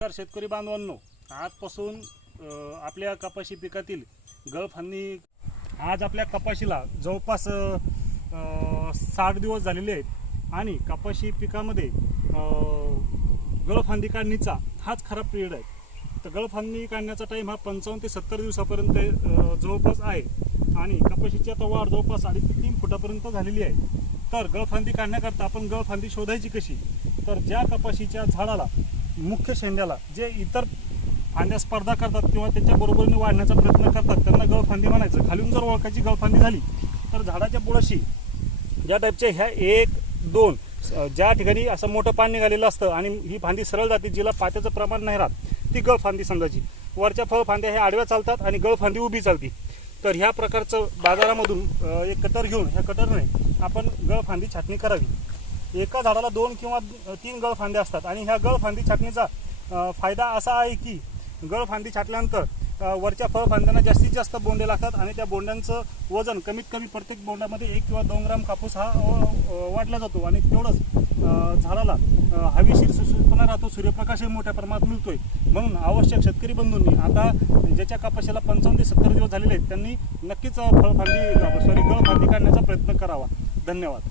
नमस्कार शेतकरी बांधवांनो आजपासून आपल्या कपाशी पिकातील गळफांनी आज आपल्या कपाशीला जवळपास साठ दिवस झालेले आहेत आणि कपाशी पिकामध्ये गळफांदी काढणीचा हाच खराब पिरियड आहे. तर गळफांदी काढण्याचा टाईम हा पंचावन्न ते सत्तर दिवसापर्यंत जवळपास आहे आणि कपाशीची आता वाढ जवळपास साडे तीन फुटापर्यंत झालेली आहे. तर गळफांदी काढण्याकरता आपण गळफांदी शोधायची कशी? तर ज्या कपाशीच्या झाडाला मुख्य शेंड्याला जे इतर फांद्या स्पर्धा करतात किंवा त्याच्या बरोबरीने वाढण्याचा प्रयत्न करतात त्यांना गळफांदी म्हणायचं. खालून जर ओळखायची गळफांदी झाली तर झाडाच्या बुडाशी ज्या टाईपच्या ह्या एक दोन ज्या ठिकाणी असं मोठं पान निघालेलं असतं आणि ही फांदी सरळ जाते जिला पात्याचं प्रमाण नाही राहत ती गळफांदी समजायची. वरच्या फळ फांद्या ह्या आडव्या चालतात आणि गळफांदी उभी चालती. तर ह्या प्रकारचं बाजारामधून एक कटर घेऊन ह्या कटरने आपण गळफांदी छाटणी करावी. एका झाडाला दोन किंवा तीन गळफांद्या असतात आणि ह्या गळफांदी छाटणीचा फायदा असा आहे की गळफांदी छाटल्यानंतर वरच्या फळफांद्यांना जास्तीत जास्त बोंडे लागतात आणि त्या बोंड्यांचं वजन कमीत कमी प्रत्येक बोंडामध्ये एक किंवा दोन ग्राम कापूस हा वाढला जातो आणि तेवढंच झाडाला हवीशीर हवेशीर सुसूपणा राहतो सूर्यप्रकाशही मोठ्या प्रमाणात मिळतोय. म्हणून आवश्यक शेतकरी बंधूंनी आता ज्याच्या कपाशीला पंचावन्न ते सत्तर दिवस झालेले आहेत त्यांनी नक्कीच फळफांदी सॉरी गळफांदी काढण्याचा प्रयत्न करावा. धन्यवाद.